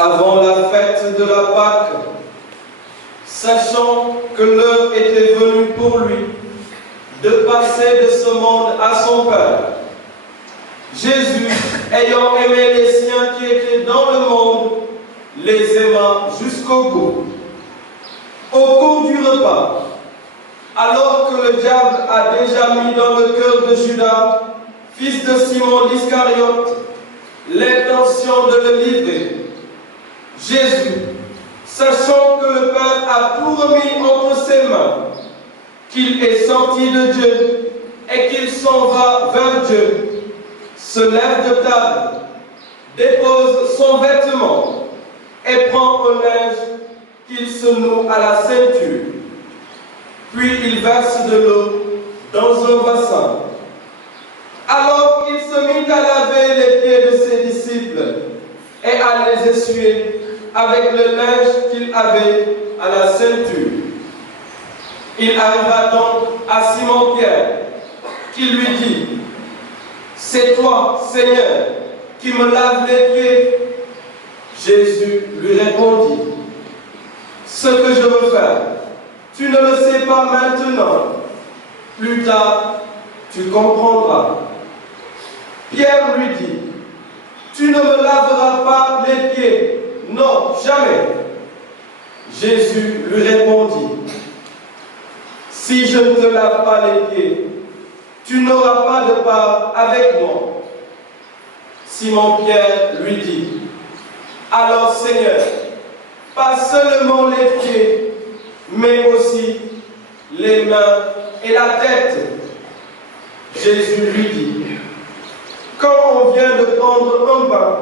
avant la fête de la Pâque, sachant que l'heure était venue pour lui de passer de ce monde à son Père. Jésus, ayant aimé les siens qui étaient dans le monde, les aima jusqu'au bout. Au cours du repas, alors que le diable a déjà mis dans le cœur de Judas, fils de Simon l'Iscariote, l'intention de le livrer, Jésus, sachant que le Père a tout remis entre ses mains, qu'il est sorti de Dieu et qu'il s'en va vers Dieu, se lève de table, dépose son vêtement et prend un linge qu'il se noue à la ceinture. Puis il verse de l'eau dans un bassin. Alors il se mit à laver les pieds de ses disciples et à les essuyer avec le linge qu'il avait à la ceinture. Il arriva donc à Simon-Pierre, qui lui dit: « C'est toi, Seigneur, qui me laves les pieds ?» Jésus lui répondit: « Ce que je veux faire, tu ne le sais pas maintenant. Plus tard, tu comprendras. » Pierre lui dit: « Tu ne me laveras pas les pieds. Non, jamais. » Jésus lui répondit: « Si je ne te lave pas les pieds, tu n'auras pas de part avec moi. » Simon-Pierre lui dit: « Alors, Seigneur, pas seulement les pieds, mais aussi les mains et la tête. » Jésus lui dit: « Quand on vient de prendre un bain,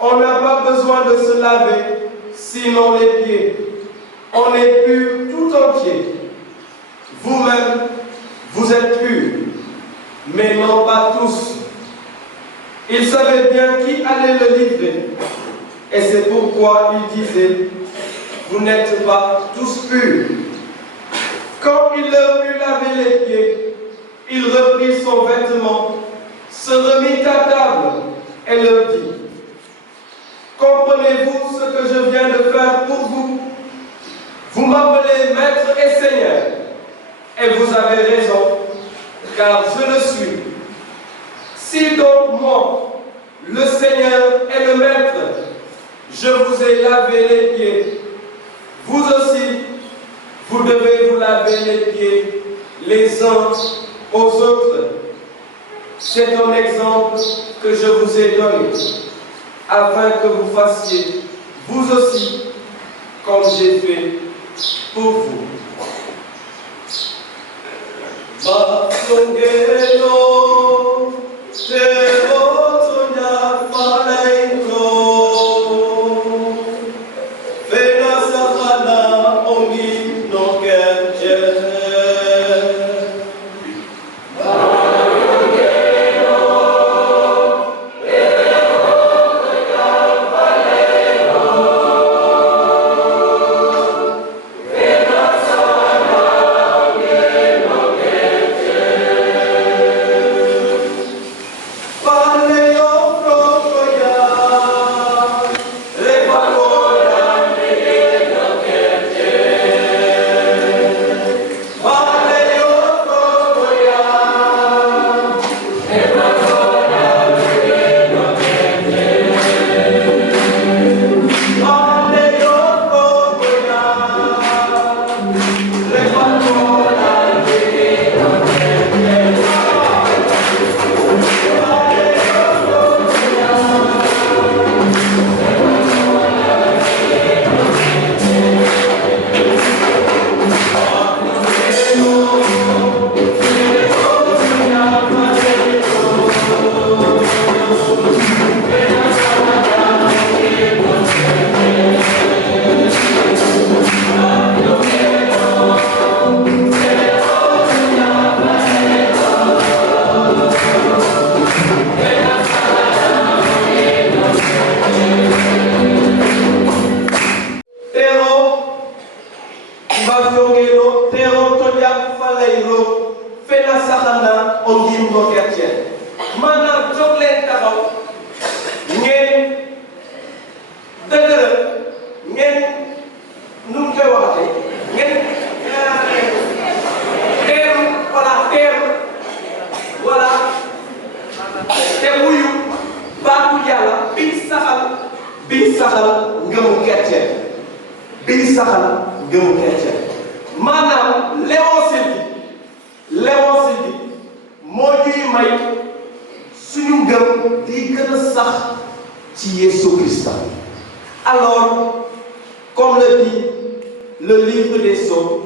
on n'a pas besoin de se laver, sinon les pieds. On est pur tout entier. Vous-même, vous êtes purs, mais non pas tous. » Il savait bien qui allait le livrer, et c'est pourquoi il disait: « Vous n'êtes pas tous purs. » Quand il leur eut lavé les pieds, il reprit son vêtement, se remit à table et leur dit: « Comprenez-vous ce que je viens de faire pour vous? Vous m'appelez Maître et Seigneur, et vous avez raison, car je le suis. Si donc moi, le Seigneur et le Maître, je vous ai lavé les pieds, vous aussi, vous devez vous laver les pieds les uns aux autres. C'est un exemple que je vous ai donné, afin que vous fassiez, vous aussi, comme j'ai fait pour vous. » dëgg chrétien bi saxal ngëmu chrétien maanaam l'évangile bi moo ñuy may suñu ngëm di gën a sax ci Yesu Christ. Alors, comme le dit le livre des Psaumes,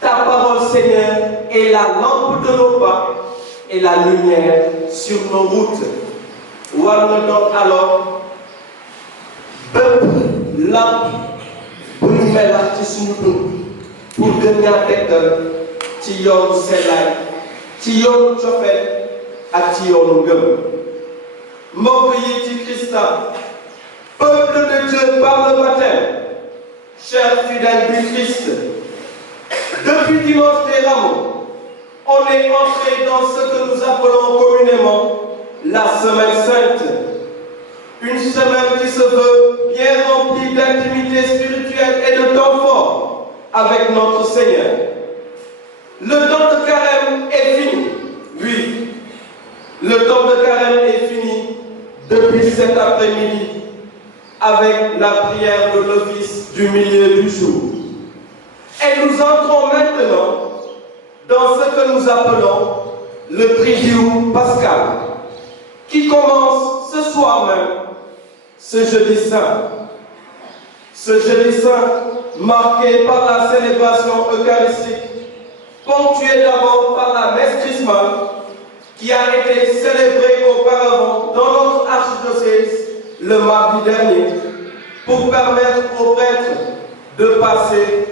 ta parole, Seigneur, est la lampe de nos pas et la lumière sur nos routes. War na doon alors bépp lampe buy melax ci suñu dund pour gën ñaa tegtal ci yoonu sellaay ci yoonu cofeel ak ci yoonu ngëm. Mbokk yi ci Christa, peuple de Dieu par le baptême, chers fidèles du Christ, depuis dimanche des Rameaux, on est entré dans ce que nous appelons communément la Semaine Sainte. Une semaine qui se veut bien remplie d'intimité spirituelle et de temps fort avec notre Seigneur. Le temps de carême est fini. Oui, le temps de carême est fini depuis cet après-midi avec la prière de l'office du milieu du jour. Et nous entrons maintenant dans ce que nous appelons le Triduum pascal, qui commence ce soir même, ce jeudi saint. Ce jeudi saint, marqué par la célébration eucharistique, ponctué d'abord par la messe chrismale, qui a été célébrée auparavant dans notre archidiocèse le mardi dernier, pour permettre aux prêtres de passer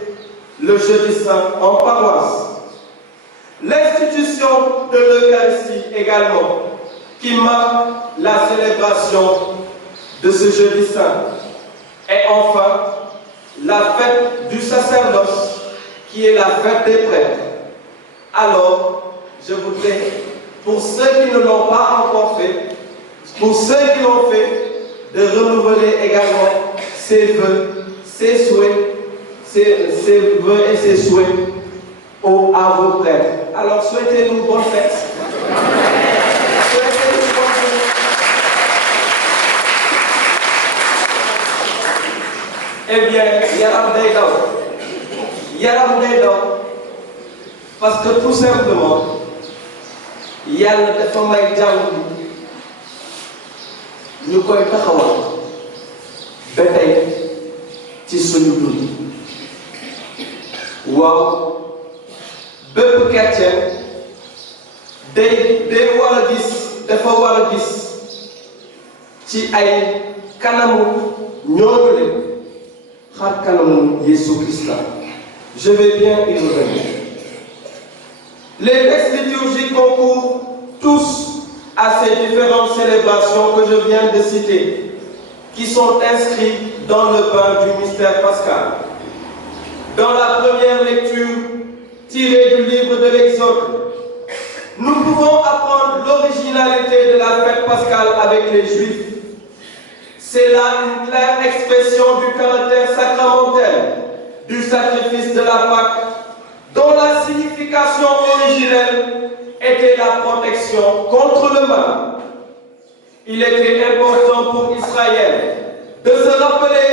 le jeudi saint en paroisse. L'institution de l'Eucharistie également, qui marque la célébration de ce jeudi saint. Et enfin, la fête du sacerdoce, qui est la fête des prêtres. Alors, je voudrais, pour ceux qui ne l'ont pas encore fait, pour ceux qui l'ont fait, de renouveler également ses vœux, ses souhaits, ses vœux et ses souhaits à vos prêtres. Alors, souhaitez-nous bonne fête. Souhaitez-nous bonne fête. Eh bien, yaram day daw parce que tout simplement yàlla dafa may jàmm ñu koy taxawal ba tey ci suñu dund. Waaw, bépp chrétien day war a gis, dafa war a gis ci ay kanamu ñooñu leen xar kanamu Yesu Christa. Je vais bien y revenir. Les textes liturgiques concourent tous à ces différentes célébrations que je viens de citer, qui sont inscrits dans le pain du mystère pascal. Dans la première lecture tirée du livre de l'Exode, nous pouvons apprendre l'originalité de la fête pascale avec les Juifs. C'est là une claire expression du caractère sacramentel du sacrifice de la Pâque, dont la signification originelle était la protection contre le mal. Il était important pour Israël de se rappeler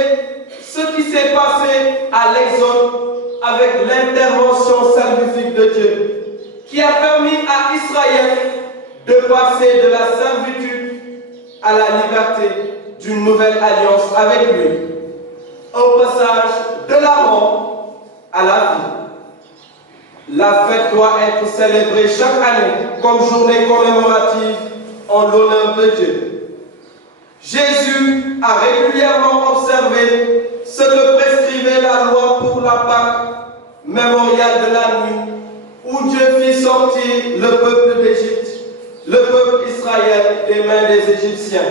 ce qui s'est passé à l'Exode avec l'intervention salvifique de Dieu, qui a permis à Israël de passer de la servitude à la liberté d'une nouvelle alliance avec lui. Un passage de la mort à la vie. La fête doit être célébrée chaque année comme journée commémorative en l'honneur de Dieu. Jésus a régulièrement observé ce que prescrivait la loi pour la Pâque, mémorial de la nuit, où Dieu fit sortir le peuple d'Égypte, le peuple Israël des mains des Égyptiens.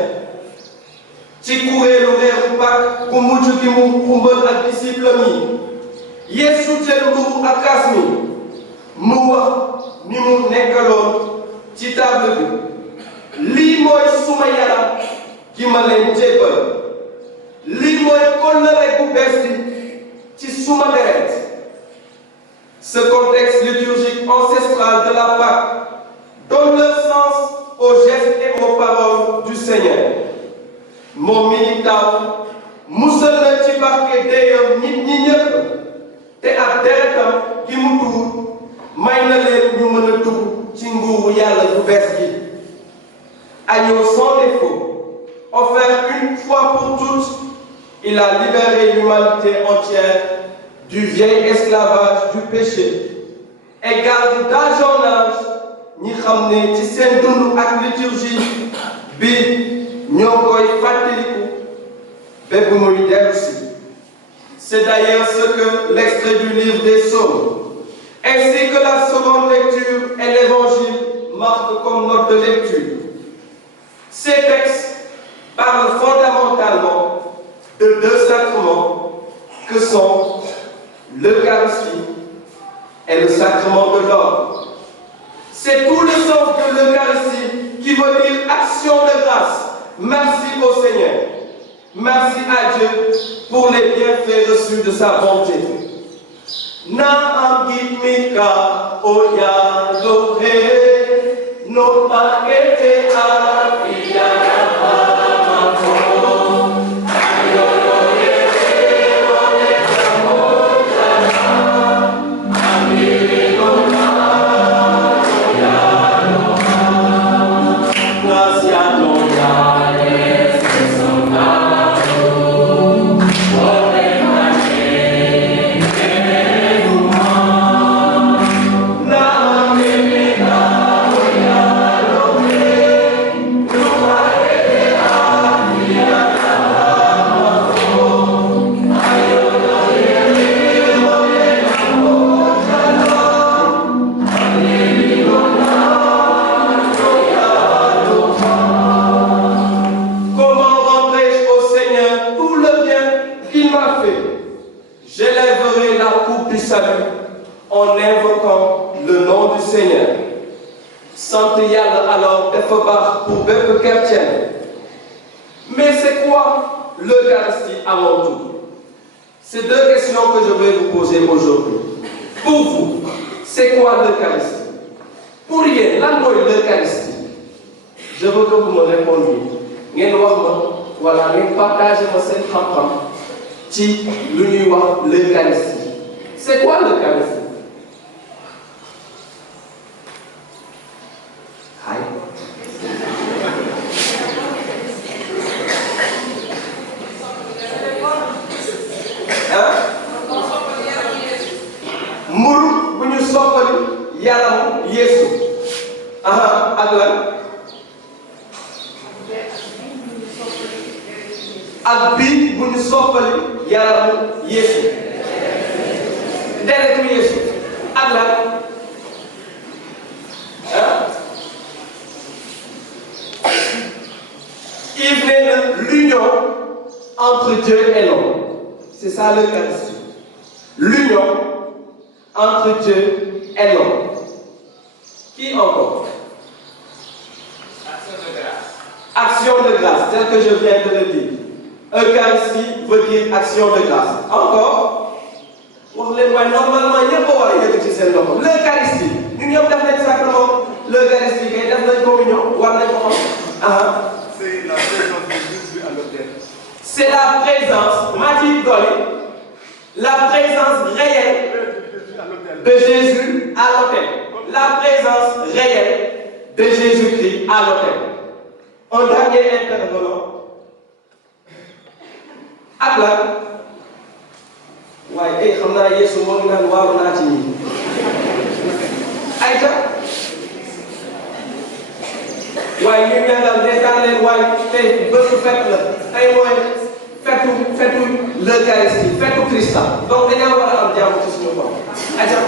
ci kuréelu weeru Pâques bu mujj gi mu xumbal ak disciple mi Yeesu jël mburu ak kaas mi mu wax ni mu nekkaloon ci table bi lii mooy suma yaram gi ma leen jébbal lii mooy kóllëre bu bees bi ci suma deret. Ce contexte liturgique ancestral de la Pâque donne leur sens aux gestes et aux paroles du Seigneur. Mon militant, musal na ci barke deyam nit ñi ñëpp te ak deretam gi mu tuur may na leen ñu mën a dugg ci nguuru yàlla bu bees gi. Agneau sans défaut, offert une fois pour toutes, il a libéré l'humanité entière du vieil esclavage du péché et garde d'âge en âge ñi xam ne ci seen dund ak liturgie bi ñoo koy fàttaliku ba bu muy dellu si. C'est d'ailleurs ce que l'extrait du livre des Psaumes, ainsi que la seconde lecture et l'évangile marquent comme note de lecture. Ces textes parlent fondamentalement de deux sacrements que sont l'Eucharistie et le sacrement de l'ordre. C'est tout le sens de l'Eucharistie qui veut dire action de grâce. Merci au Seigneur. Merci à Dieu pour les bienfaits reçus de sa bonté. Na amgitmika oyadore no pakete afia. En invoquant le nom du Seigneur. Sant Yàlla alors dafa baax pour bépp chrétien. Mais c'est quoi l'Eucharistie avant tout? C'est deux questions que je vais vous poser aujourd'hui. Pour vous, c'est quoi l'Eucharistie? Pour yéen, lan mooy l'Eucharistie? Je veux que vous me répondiez. Ngeen wax ma, voilà, ngeen partagez ma seen xam-xam ci lu ñuy wax l'Eucharistie. C'est quoi l'Eucharistie? Mburu bu ñu soppali yaramu Yeesu. Ak lan? Ak bii bu ñu soppali yaramu Yeesu. Deretu Yeesu. Ak lan? Il venait de l'union entre Dieu et l'homme. C'est ça l'Eucharistie. L'union entre Dieu et l'homme. Qui encore? Action de grâce, tel que je viens de le dire. Eucharistie veut dire action de grâce. Encore? Normalement, il n'y a pas de l'Eucharistie. Nous avons fait le sacrement. L'Eucharistie, nous avons fait la communion. C'est la présence de Jésus à l'autel. C'est la présence, Mathilde Dolly, la présence réelle de Jésus à l'autel. La présence réelle de Jésus-Christ à l'autel. Un dernier intervenant. Ak lan waaye xam naa Yeesu moo ngi naan waaru naa ci ñi ayca waaye ñu ñaanal neetaan leen waaye tey bésu fête la tey mooy fetu l'Eucharistie fetu Christa donc dañoo war a am jàmm ci suñu bopp ayca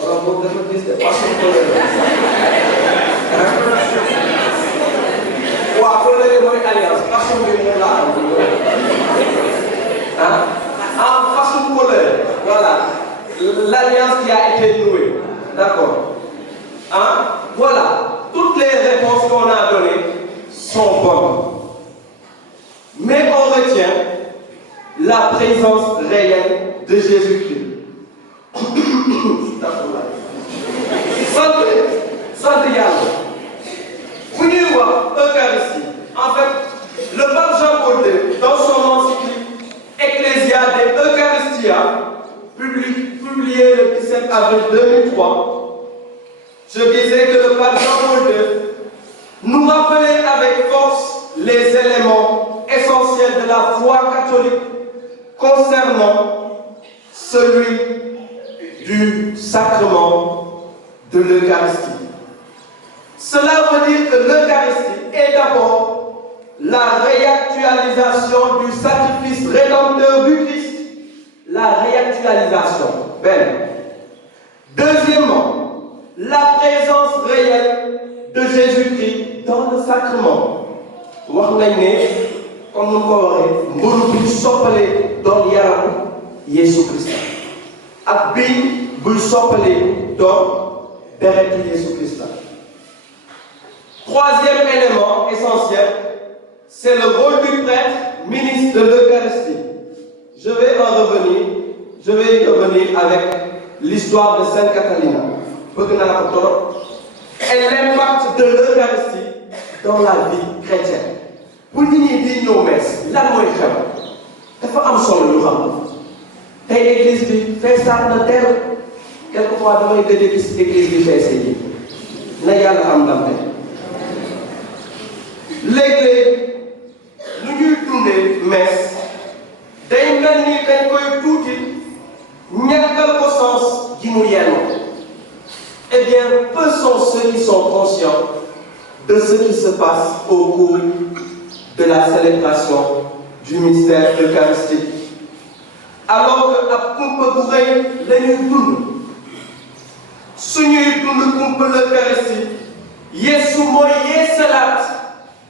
wala boobu dafa gis de passion coloré waaw coloré mooy alliance passion bi moom laa am façon coloré voilà l'alliance qui a été nouée d'accord voilà toutes les réponses qu'on a données sont bonnes mais on retient la présence réelle de Jésus-Christ. sant yàlla bu ñuy wax Eucharistie en fait Le pape Jean-Paul II, dans son encyclique Ecclesia de Eucharistia, publié le 17 avril 2003, je disais que le pape Jean-Paul II nous rappelait avec force les éléments essentiels de la foi catholique concernant celui du sacrement de l'Eucharistie. Cela veut dire que l'Eucharistie est d'abord la réactualisation du sacrifice rédempteur du Christ. La réactualisation. Ben. Deuxièmement, la présence réelle de Jésus-Christ dans le sacrement. Wax nañ ne comme nous ko waxee mburu bi soppalee doon yaramu Yesu Christ ak bii buy soppalee doon deretu Yesu Christ. Troisième élément essentiel, c'est le rôle du prêtre, ministre de l'Eucharistie. Je vais y revenir avec l'histoire de Sainte Catalina. Et l'impact de l'Eucharistie dans la vie chrétienne. Pour nous dire nos messes, la moelle il faut am solo ñu xam. Tey église bi feesaat na teel quelquefois damay gëj a gis église bi feesee ji na yàlla am ndam tey. Léeg-léeg nu ñuy dundee messe day mel ni dañ koy tuuti ñàkkal ko sens gi mu yelloo. Eh bien, peu sont ceux qui sont conscients de ce qui se passe au cours de la célébration du mystère eucharistique. Alors que ab kumpa bu rëy la ñuy dund su ñuy dund kumpa l'Eucharistie Yeesu mooy yeesalaat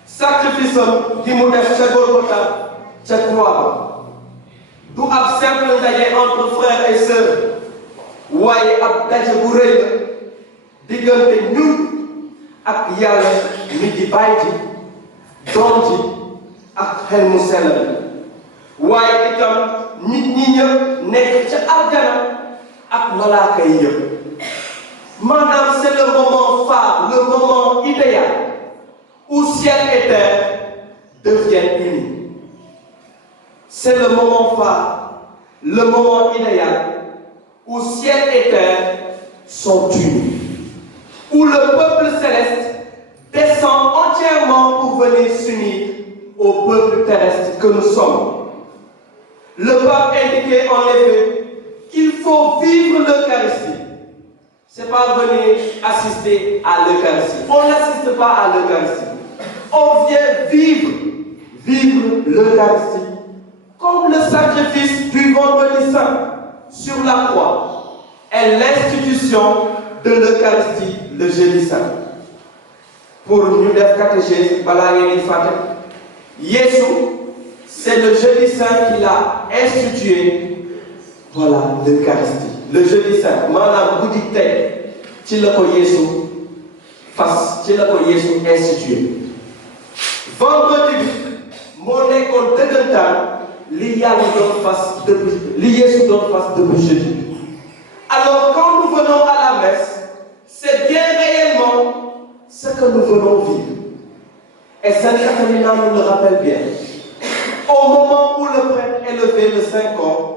sacrifice am di mu def ca Golgotha ca croix ba du ab simple ndaje entre frères et sœurs waaye ab daje bu rëy la diggante ñun ak Yàlla mi di Baay ji Doom ji ak xel mu sell waaye itam nit ñi ñëpp nekk ca àjjana ak malaaka yi yëpp. Maanaam c'est le moment phare, le moment idéal où ciel et terre deviennent unis. C'est le moment phare, le moment idéal où ciel et terre sont unis. Où le peuple céleste descend entièrement pour venir s'unir au peuple terrestre que nous sommes. Le pape indiquait en effet qu'il faut vivre l'Eucharistie. C'est pas venir assister à l'Eucharistie. On n'assiste pas à l'Eucharistie. On vient vivre l'Eucharistie comme le sacrifice du vendredi saint sur la croix et l'institution de l'Eucharistie le jeudi saint. Pour nous def catéchèse balaa ngeen di fàtte Yesu c'est le jeudi saint qu'il a institué voilà l'Eucharistie. Le jeudi saint maanaam guddi tey ci la ko Yeesu institué. Vendredi bi moo nekkoon dëggantaan li Yàlla doon fas li Yeesu doon fas depuis jeudi. Alors quand nous venons à la messe, c'est bien réellement ce que nous venons vivre. Et Sainte Catalina nous le rappelle bien. Au moment où le prêtre élevait le Saint-Corps,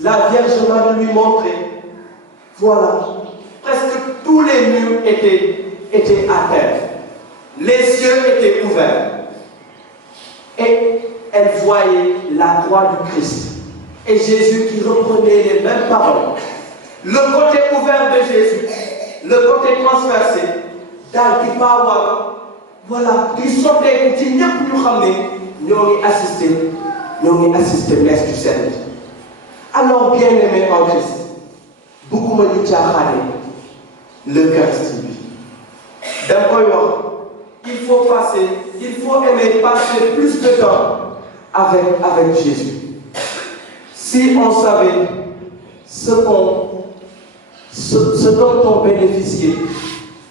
la Vierge Marie lui montrait, voilà, presque tous les murs étaient à terre. Les cieux étaient ouverts. Et elle voyait la croix du Christ. Et Jésus qui reprenait les mêmes paroles. Le côté ouvert de Jésus, le côté transversé, dans le Kipawa, voilà, ils sont des petits ñëpp ñu xam ne ñoo ngi assisté messe du Seigneur. Alors bien-aimés en Christ, bëgguma ñu caaxaane l'Eucharistie bi. Dama koy wax, il faut aimer passer plus de temps avec Jésus. Si on savait ce dont on bénéficie,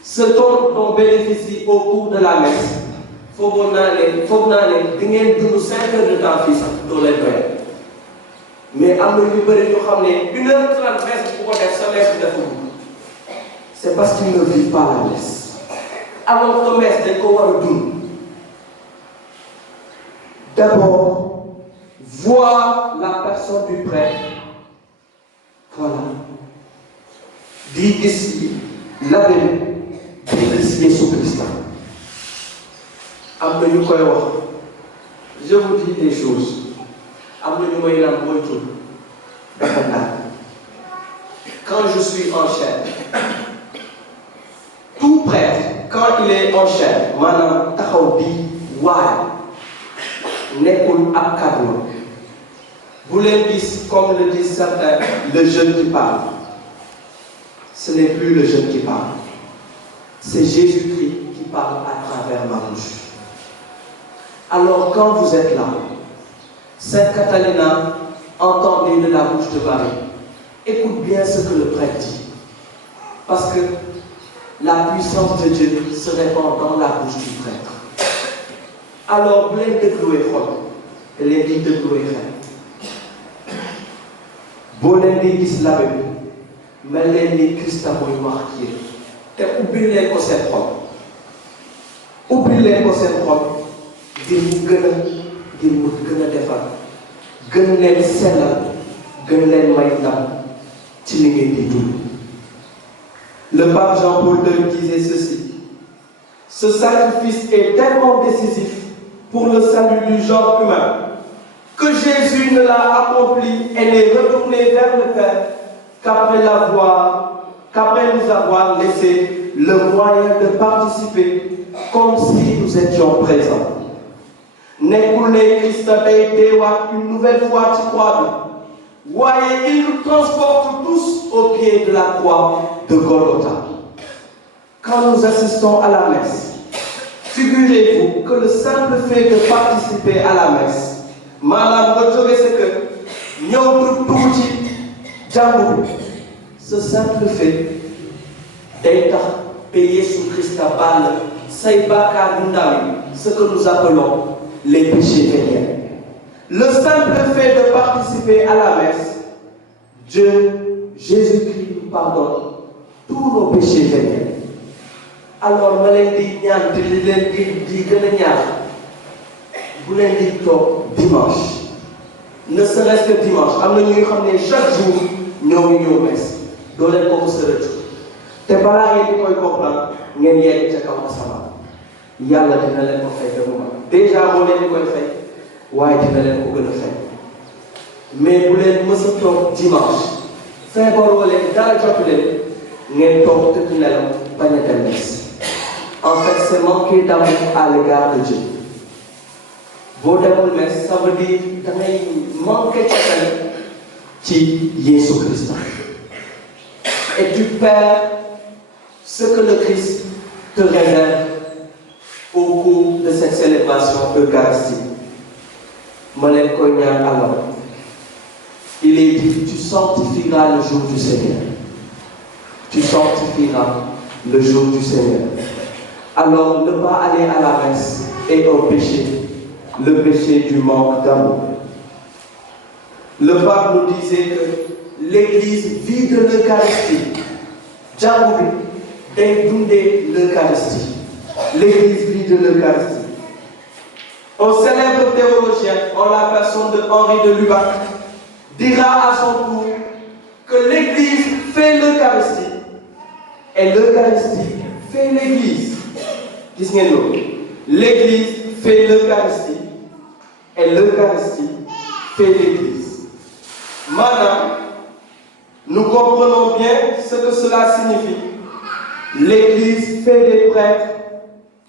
ce dont on bénéficie au cours de la messe, foog naa ne di ngeen dund 5 heures de temps fii sax doo leen doyal. Mais am na ñu bëri ñu xam ne 1h30 messe bu ko def sa messe bi dafa gudd. C'est parce qu'ils ne vivent pas la messe. Alors que messe dañ ko war a dund. d'abord voir la personne du prêtre. Voilà. Di gis l'abbé di gis Yesu Christ. Am na ñu koy wax. Je vous dis des choses. Am na ñu may naan moytu dafa naan. Quand je suis en chair, tout prêtre, quand il est en chair, maanaam taxaw di waay nekkul ab kàddu. Vous les dites, comme le disent certains, le jeune qui parle. Ce n'est plus le jeune qui parle. C'est Jésus-Christ qui parle à travers ma bouche. Alors quand vous êtes là, Sainte Catalina, entendez de la bouche de Marie. Écoute bien ce que le prêtre dit. Parce que la puissance de Dieu se répand dans la bouche du prêtre. Alors, vous les déglouez fort. Et les dit déglouez fort. Vous les dit l'abbé. Mais les dit Christ a voulu marquer. Et oubliez que c'est propre. Oubliez que c'est propre. Dis-vous que dis-vous que ne défend. Gën leen sellal, gën leen may ndam ci li ngeen di dund. Le pape Jean-Paul II disait ceci. Ce sacrifice est tellement décisif pour le salut du genre humain que Jésus ne l'a accompli et n'est retourné vers le Père qu'après nous avoir laissé le moyen de participer comme si nous étions présents. Nekkul ne Christ day deewaat une nouvelle fois ci croix bi waaye il nous transporte tous au pied de la croix de Golgotha. Quand nous assistons à la messe, figurez-vous que le simple fait de participer à la messe, maanaam nga jóge sa kër ñëw tuuti jàngu bi, ce simple fait day tax ba Yesu Christa baal say bàkkaar yu ndaw yi, ce que nous appelons les péchés véniels. Le simple fait de participer à la messe, Dieu, Jésus-Christ nous pardonne tous nos péchés véniels. Alors ma leen di ñaan te li leen di gën a ñaan bu leen di toog dimanche, ne serait-ce que dimanche. Am na ñuy xam ne chaque jour ñoo ngi ñëw messe doo leen ko mos a rëccu te balaa ngeen di koy comprendre ngeen yegg ca kaw asamaan. Yàlla dina leen ko fay de moment. Déjà moo leen di koy fay waaye dina leen ko gën a fay mais bu leen mës a toog dimanche feebaroo leen dara jotu leen ngeen toog tëdd nelaw bañ a dem messe. En fait, c'est manquer d'amour à l'égard de Dieu. Boo demul messe, ça veut dire da ngay manquer ci Yesu Christ. Et tu perds ce que le Christ te réserve au cours de cette célébration eucharistique. Ma leen koy ñaan alors. Il est dit, tu sanctifieras le jour du Seigneur. Tu sanctifieras le jour du Seigneur. Alors, ne pas aller à la messe est un péché, le péché du manque d'amour. Le pape nous disait que l'Église vit de l'Eucharistie. Jàngu bi day dundee l'Eucharistie. L'Église vit de l'Eucharistie. Un célèbre théologien, en la personne de Henri de Lubac, dira à son tour que l'Église fait l'Eucharistie et l'Eucharistie fait l'Église. Gis ngeen loolu? L'Église fait l'Eucharistie et l'Eucharistie fait l'Église. Maintenant, nous comprenons bien ce que cela signifie. L'Église fait des prêtres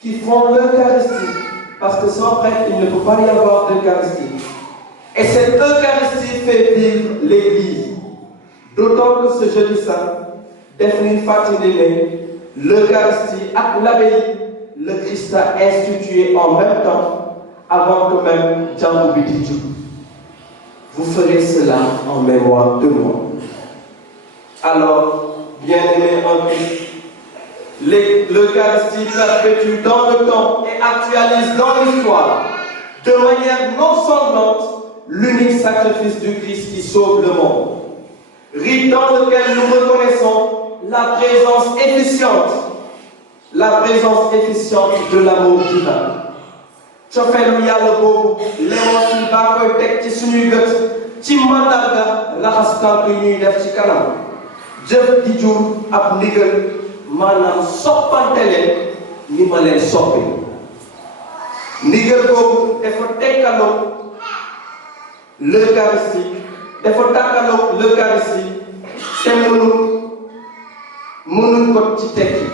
qui font l'Eucharistie, parce que sans prêtre, il ne peut pas y avoir d'Eucharistie. Et cette Eucharistie fait vivre l'Église. D'autant que ce jeudi saint, définit l'Eucharistie ak l'abbaye, le Christ a institué en même temps, avant que même Django Bididjou. Vous ferez cela en mémoire de moi. Alors, bien-aimés en Christ, l'Eucharistie perpétue dans le temps et actualise dans l'histoire, de manière non sanglante, l'unique sacrifice du Christ qui sauve le monde. Rite dans lequel nous reconnaissons la présence efficiente de l'amour divin. cofeelu yàlla boobu Léonce baa koy teg ci suñuy gët ci mandarga raxas tànk yi ñuy def ci kanam jëf di jur ab ndigal maanaam soppante leen ni ma leen soppi ndigal boobu dafa tekkaloo l'Eucharistie dafa takkaloo l'Eucharistie te mënuñ ko ci tekki.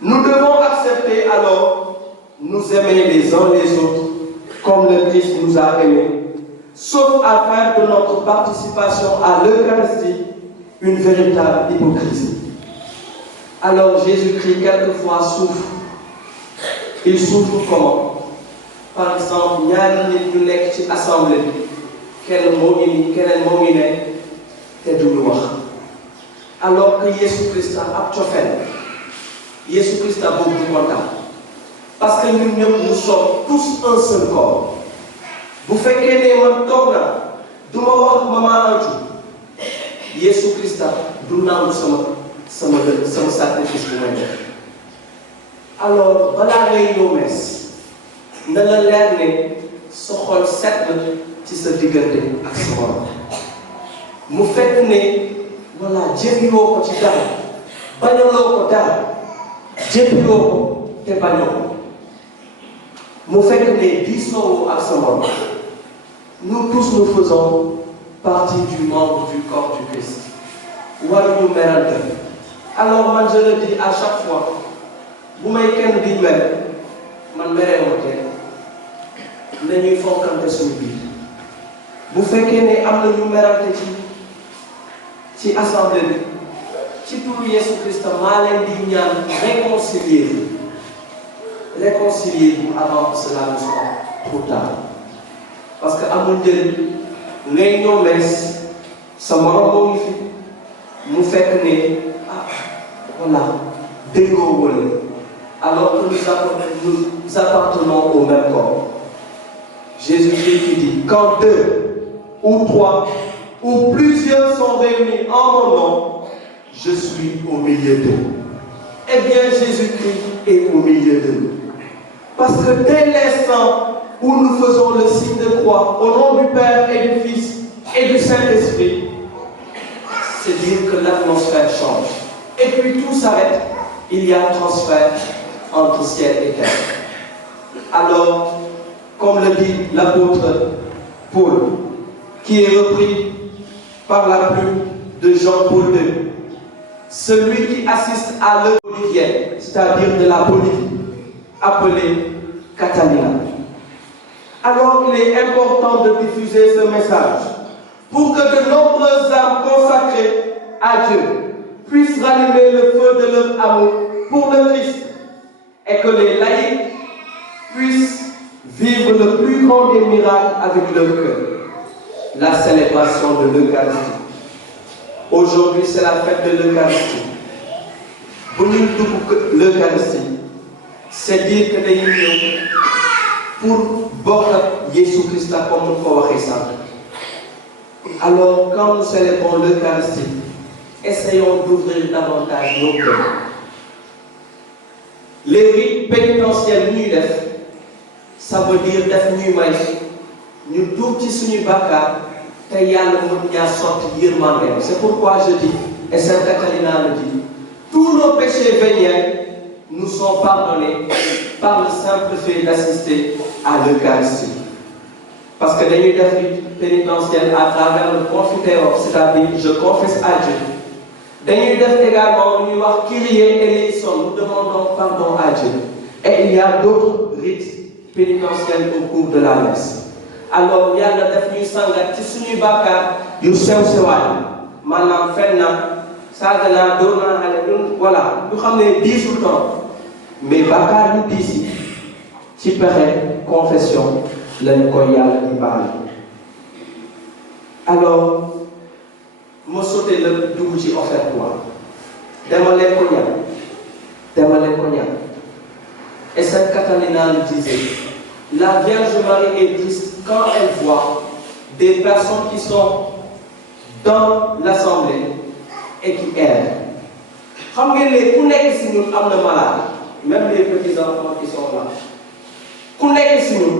Nous devons accepter alors nous aimer les uns les autres comme le Christ nous a aimés, sauf à faire de notre participation à l'Eucharistie une véritable hypocrisie. Alors Jésus-Christ quelquefois souffre. Il souffre comment? Par exemple, ñaari nit ñu nekk ci assemblée bi kenn moo ngi nii keneen moo ngi ne te duñu wax alors que Jésus Christ ab cofeel Jésus Christ boobu du kontaan parce que ñun ñëpp nous sommes tous un seul corps bu fekkee ne man toog na du ma wax maman Antou Jésus Christ du nangu sama sacrifice bu may def alors balaa ngay ñëw mees na la leer ne sa xol set na ci sa diggante ak sa borom mu fekk ne voilà jëppiwoo ko ci dara bañaloo ko dara jëppiwoo ko te bañoo ko mu fekk ne diisoo ak sa borom nous tous nous faisons partie du membre du corps du Christ waruñu merante alors man je le dis à chaque fois bu may kenn di mer man meree ma kenn nañuy fonkante suñu biir bu fekkee ne am na ñu merante ci assemblée bi ci turu Yesu Christ maa leen di ñaan réconcilier-vous avant que cela ne soit trop tard parce que amul njëriñ ngay ñëw mees sa morom moo ngi fi mu fekk ne voilà déggoo wala alors que nous appartenons au même corps. Jésus-Christ qui dit, quand 2 ou 3 ou plusieurs sont réunis en mon nom, je suis au milieu d'eux. Eh bien, Jésus-Christ est au milieu de nous. Parce que dès l'instant où nous faisons le signe de croix, au nom du Père et du Fils et du Saint-Esprit, c'est dire que l'atmosphère change. Et puis tout s'arrête, il y a transfert entre ciel et terre. Alors, comme le dit l'apôtre Paul, qui est repris par la plume de Jean-Paul II, celui qui assiste à l'œuvre bolivienne, c'est-à-dire de la Bolivie, appelée Catalina. Alors il est important de diffuser ce message pour que de nombreuses âmes consacrées à Dieu puissent rallumer le feu de leur amour pour le Christ et que les laïcs puissent vivre le plus grand des miracles avec leur cœur, la célébration de l'Eucharistie. Aujourd'hui, c'est la fête de l'Eucharistie. Pour nous, l'Eucharistie, c'est dire que nous sommes pour voir Jésus Christ comme nous pouvons faire. Alors, quand nous célébrons l'Eucharistie, essayons d'ouvrir davantage nos cœurs. Les rites pénitentiels ça veut dire def ñuy may ñu tuub ci suñu bàkkaar te yàlla mën ñaa sotti yërmandeem. C'est pourquoi je dis, et Sainte Catalina le dit, tous nos péchés véniels nous sont pardonnés par le simple fait d'assister à l'Eucharistie. Parce que dañuy def rite pénitentiel à travers le confiteor, c'est-à-dire je confesse à Dieu. Dañuy def également ñuy wax Kyrie eleison, nous demandons pardon à Dieu. Et il y a d'autres rites pénitentiels au cours de la messe. Alors yàlla def ñuy sangat ci suñuy bàkkaar yu sew sewaay maanaam fen na saaga naa dóor naa xale ñun voilà ñu xam ne diisul trop mais bàkkaar yu diis yi ci pexe confession lañu koy yàlla di baal. Alors ma sauté la dugg ci offertoire dama leen ko ñaan et Sainte Catalina le disait, la Vierge Marie est triste quand elle voit des personnes qui sont dans l'assemblée et qui errent. Xam ngeen ne ku nekk si ñun am na malade, même les petits enfants qui sont là. ku nekk si ñun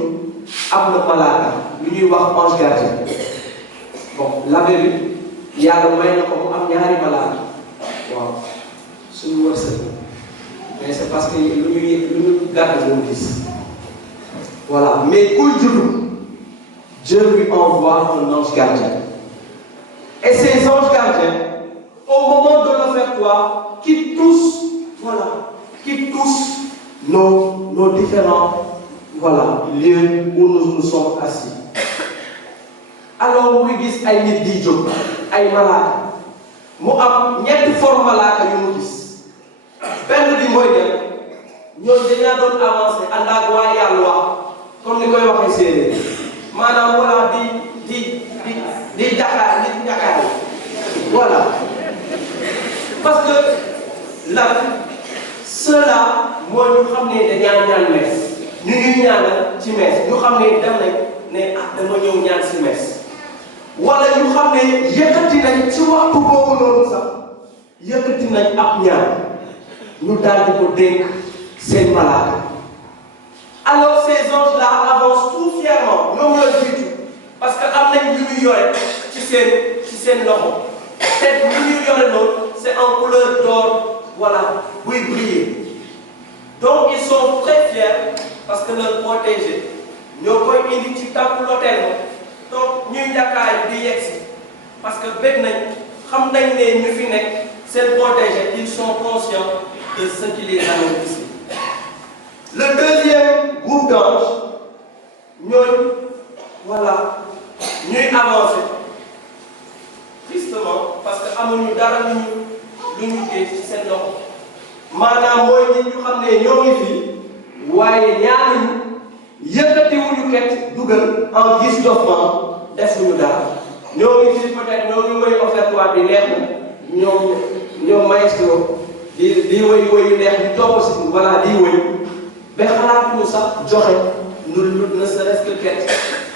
am na malaaka lu ñuy wax ange gardien. Bon l'abbé bi yàlla may na ko mu am ñaari malaaka waaw suñu wërsëg mais c'est parce que lu ñu gàtt moo gis voilà mais kuy juddu Dieu lui envoie un ange gardien. Et ces anges gardiens, au moment de l'offertoire, qui touchent nos différents lieux où nous sommes assis. Alors muy gis ay nit di jóg ay malaaka mu am ñetti forme malaaka yu mu gis benn bi mooy dem ñoom dañaa doon avancé ànd ak waa yàlla comme ni koy waxee séeréer maanaam voilà di Dakar nit Dakar voilà parce que là cela mooy ñu xam ne dañaa ñaan mees ñu ngi ñaanal ci mees ñu xam ne dem nañ ne dama ñëw ñaan si mees wala ñu xam ne yëkkati nañ ci waxtu boobu noonu sax yëkkati nañ ab ñaan ñu daal di ko dénk seen malaaka. Alors ces anges-là avancent tout fièrement ñoom la jiitu parce que am nañ lu ñu yore ci seen loxo te lu ñu yore noonu c'est en couleur d'or buy briller. Donc ils sont très fiers parce que leur protégé ñoo koy indi ci temple l'autel donc ñuy jàkkaay di yegsi parce que bëgg nañ xam nañ ne ñu fi nekk seen protégé ils sont conscients de ce qui les amène ici. Le deuxième groupe d'anges ñooñu ñuy avancer tristement parce que amuñu dara lu ñu téye ci seen loxo maanaam mooy nit ñu xam ne ñoo ngi fi waaye ñaanuñu yëkkatiwuñu ket dugal en guise d'offrande defuñu dara ñoo ngi fi peut-être ñoo ngi woy offertoire bi neex na ñoom maestro di woy yu neex di topp si di woy ba xalaatuñu sax joxe ne serait-ce que ket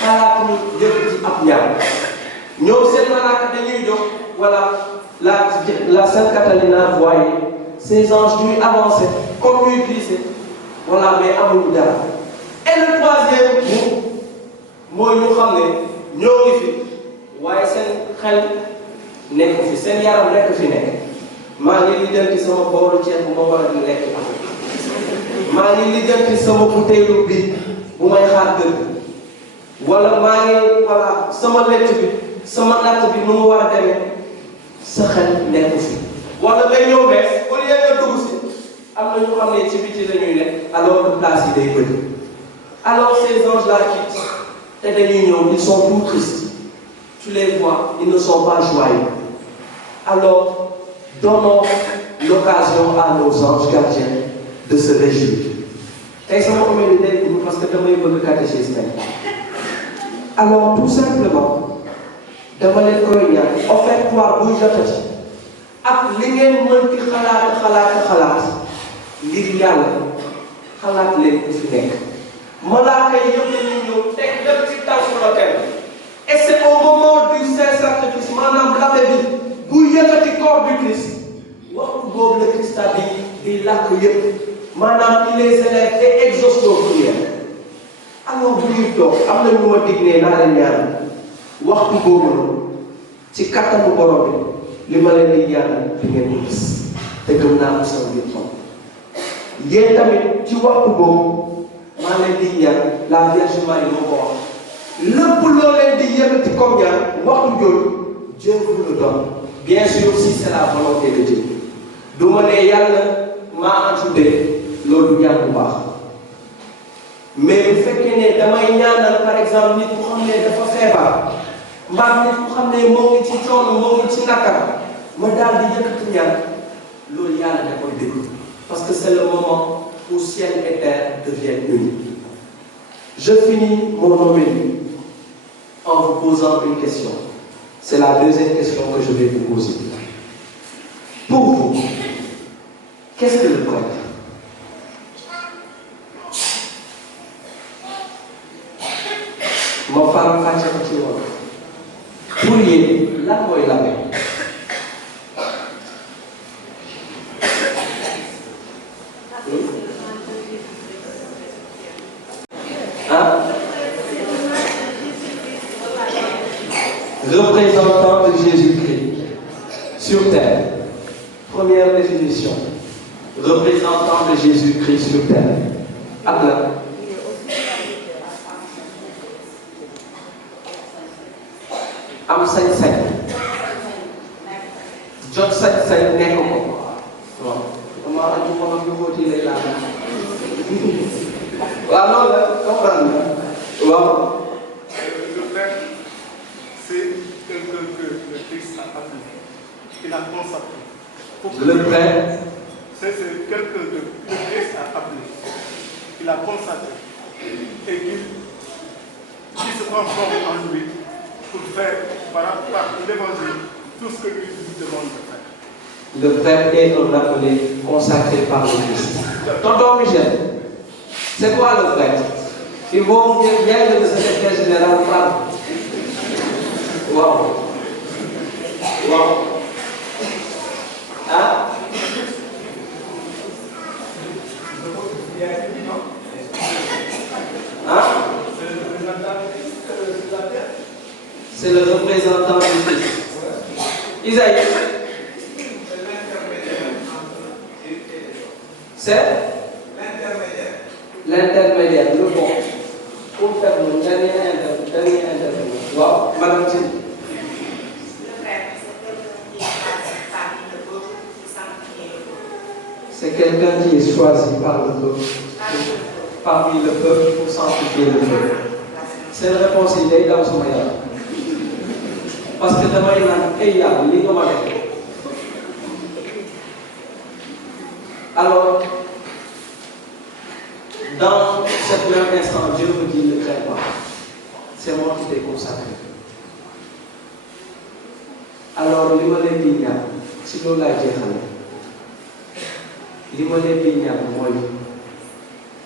xalaatuñu yëkkati ab ñaar ñoom seen malaaka dañuy jox la Sainte Catalina voyait ces anges ñuy avancer comme ñuy glisser mais amuñu dara. Et le troisième groupe mooy ñu xam ne ñoo ngi fi waaye seen xel nekk fi seen yaram nekk fi nekk maa ngi lijjanti sama boolu ceeb bu ma war a di lekk maa ngi lijjanti sama butéelu bi bu may xaar kër wala maa ngi sama lett bi sama natt bi nu mu war a demee sa xel nekk fi wala nga ñëw bees au lieu nga dugg si am na ñu xam ne ci biti la ñuy nekk alors que place yi day bëri. Alors ces anges-là quittent et dañuy ñëw ils sont tout tristes tu les vois ils ne sont pas joyeux. Alors donnons l'occasion à nos anges gardiens de se réjouir. Tey sama communauté parce que damay bëgg catéchisme tey alors tout simplement dama leen koy ñaan offertoire buy jotati ak li ngeen mën ci xalaat ngir yàlla xalaat leen ku fi nekk. malaaka yi yëpp dañuy ñëw teg lépp ci tànku l'autel et c'est au moment du saint sacrifice maanaam l'abbé bi bu yëkkati corps du Christ waxtu boobu le Christ a di làkk yëpp maanaam il les élève et exauce nos prières. Alors bu ñuy toog am na ñu ma dig ne naa leen ñaan waxtu boobu noonu ci kattanu borom bi li ma leen di ñaan di ngeen ko gis te gëm naa ko sama biir xol yéen tamit ci waxtu boobu maa leen di ñaan la Vierge Marie moo ko wax lépp loo leen di yëkkati comme ñaan waxtu jooju Dieu vous le donne bien sûr si c'est la volonté de Dieu du ma ne yàlla maa entouré loolu du ñaan bu baax mais bu fekkee ne damay ñaanal par exemple nit ku xam ne dafa feebar mbaa nit ku xam ne moo ngi ci coono moo ngi ci nakar ma daal di yëkkati ñaan loolu yàlla da koy déglu parce que c'est le moment où ciel et terre deviennent unis. Je finis mon homélie en vous posant une question. C'est la deuxième question que je vais vous poser. Pour vous, qu'est-ce que le prêtre? Ma femme fa ci wolof. Pour yéen lan mooy l'abbé? sur terre. Première définition. Représentant de Jésus-Christ sur terre. Abla. Am sañ-sañ. Jot sañ-sañ nekk ko. Waaw. Dama aju ko ak yu xóoti lay laaj. Waaw loolu la comprendre nga. Waaw. Le prêtre, c'est quelqu'un que le Christ a appelé. Il a consacré. Le prêtre, C'est quelqu'un que le Christ a appelé. Il a consacré. Et qui se transforme en lui pour faire par l'évangile tout ce que lui demande de faire. le prêtre est un appelé consacré par le Christ. Tonton Michel, c'est quoi le prêtre? Il faut bien que le secrétaire général parle. Wow. Wow. Hein? Hein? C'est le représentant du Christ. Isaïe. C'est l'intermédiaire, le bon. Pour faire le dernier intermédiaire. Wow, Madame Tine. C'est quelqu'un qui est choisi par le peuple, parmi le peuple pour sanctifier le peuple. C'est une réponse idée dans son meilleur. Parce que demain il a et il y a alors, dans cet même instant, Dieu me dit ne crains pas. C'est moi qui t'ai consacré. Alors, li ma leen di ñaan si loolu laa jeexale li ma leen di ñaan mooy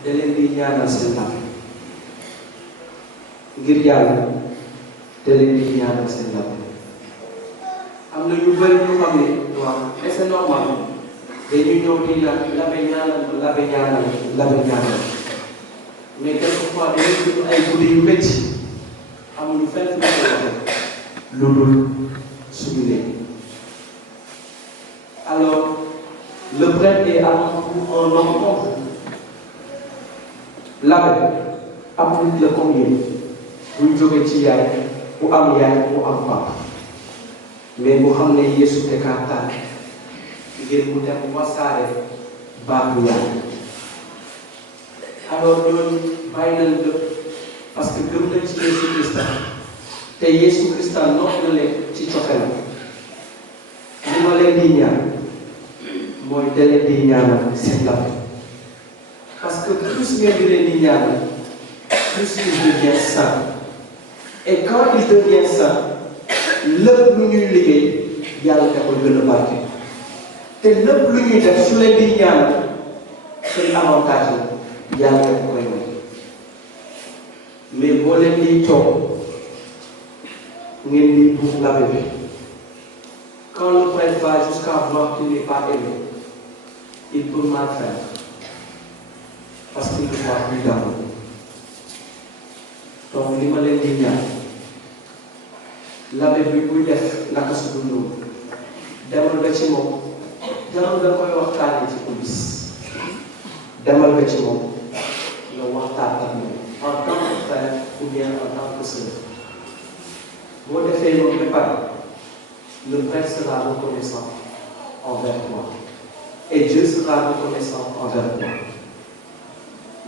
da leen di ñaanal seen ndam ngir yàlla da leen di ñaanal seen ndam am na ñu bëri ñu xam ne waaw et c'est normal dañuy ñëw di labe ñaanal mais quelquefois dañuy dund ay guddi yu métti amuñu fenn fu ñu koy waxee lu dul suñu léegi. Alors, le prêtre est avant tout un homme contre. L'abbé applique le combien buy jóge ci yaay bu am yaay bu am papa mais bu xam ne Yeesu te kaa tànn ngir mu dem wasaare baaxu yaay. Alors ñooñu bàyyi nañ lépp parce que gëm nañ ci Yeesu Christa te Yeesu Christa noot na leen ci cofeelam. li ma leen di ñaan mooy da leen di ñaanal seen labe parce que plus ngeen di leen di ñaanal plus il devient saint et quand il devient saint lépp lu ñuy liggéey yàlla da koy gën a barke te lépp lu ñuy def su leen di ñaanal seen avantage la yàlla da koy may mais boo leen di toog ngeen di buux labe bi. Quand le prêtre va jusqu'à voir qu'il n'est pas aimé, il peut mal faire. Parce qu'il ne voit plus d'amour. Donc, li ma leen di ñaan l'abbé bi buy def naka su dul noonu demal ba ci moom jarul da koy waxtaanee ci police demal ba ci moom nga waxtaan ak moom en tant que frère ou bien en tant que sœur boo defee loolu ba pare le prêtre sera reconnaissant envers toi. Et Dieu sera reconnaissant envers toi.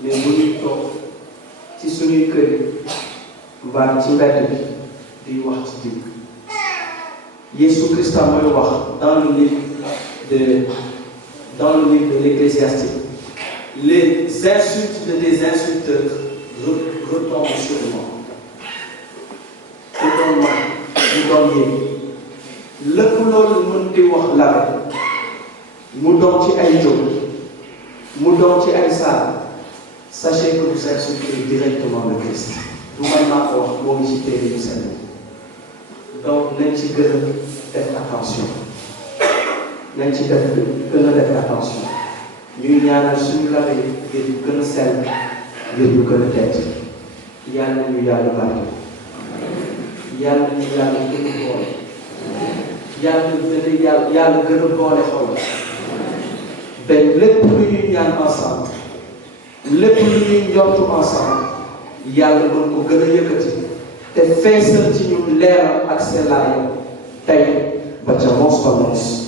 Mais bu ñuy toog ci suñuy kër yi mbaa ci mbedd bi di wax ci dëgg. Jésus Christ mooy wax dans le livre de l'Ecclésiastique. Les insultes des insulteurs retombent sur moi. Ku doon mag ku doon yéeg. lépp loolu mën di wax labe mu doon ci ay jóg mu doon ci ay saal sachez que vous insultez directement le Christ du man maa ko wax moo ngi ci téere yu sell donc nañ ci gën a def attention nañ ci def gën a def attention ñuy ñaanal suñu labe yi ngir ñu gën a sell ngir ñu gën a tedd yàlla ñu yàlla barke yàlla ñu yàlla gën a boole yàlla gën a boole xol benn lépp lu ñuy ñaan ensemble lépp lu ñuy njortu ensemble yàlla mën ko gën a yëkkati te feesal ci ñun leeram ak sellaayam tey ba ca mos ba mos.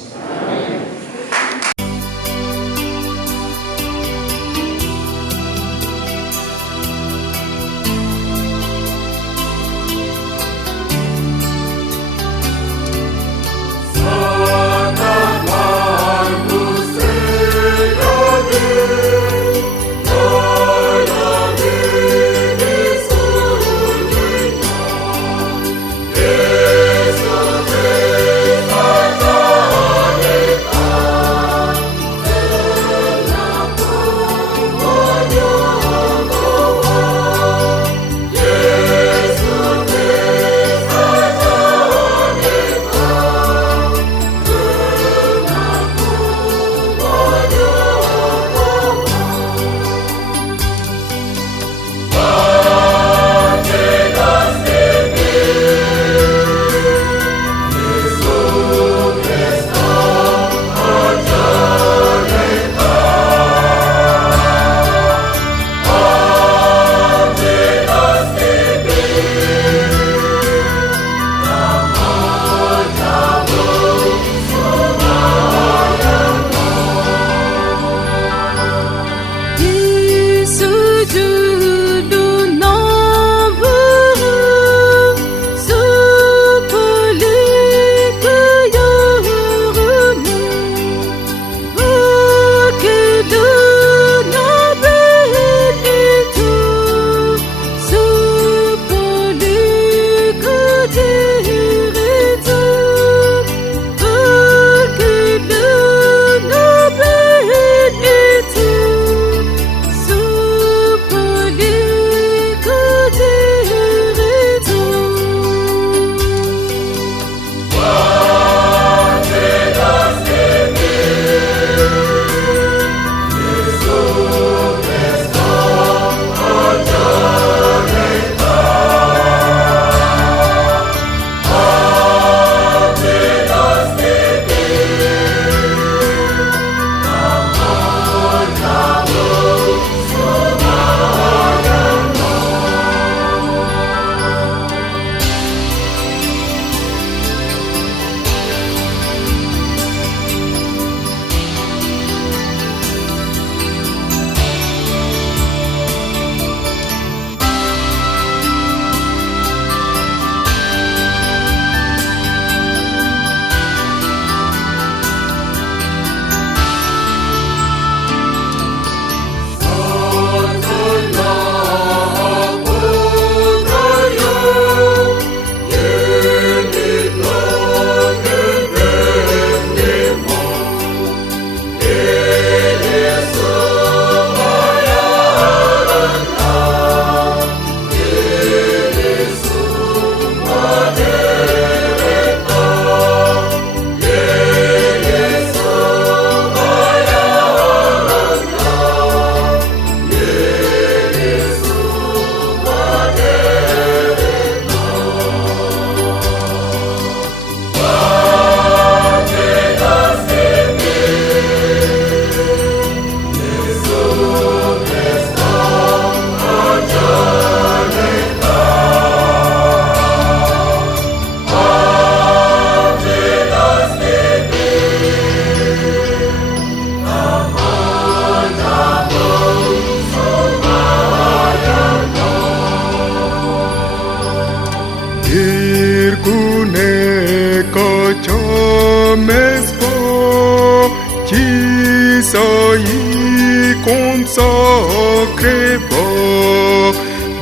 consacré par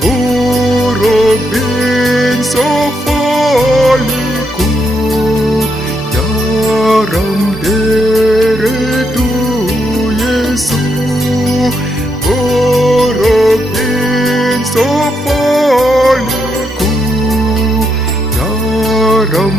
Borobin Sofaliku Yaram Deretu Yesu Borobin Sofaliku Yaram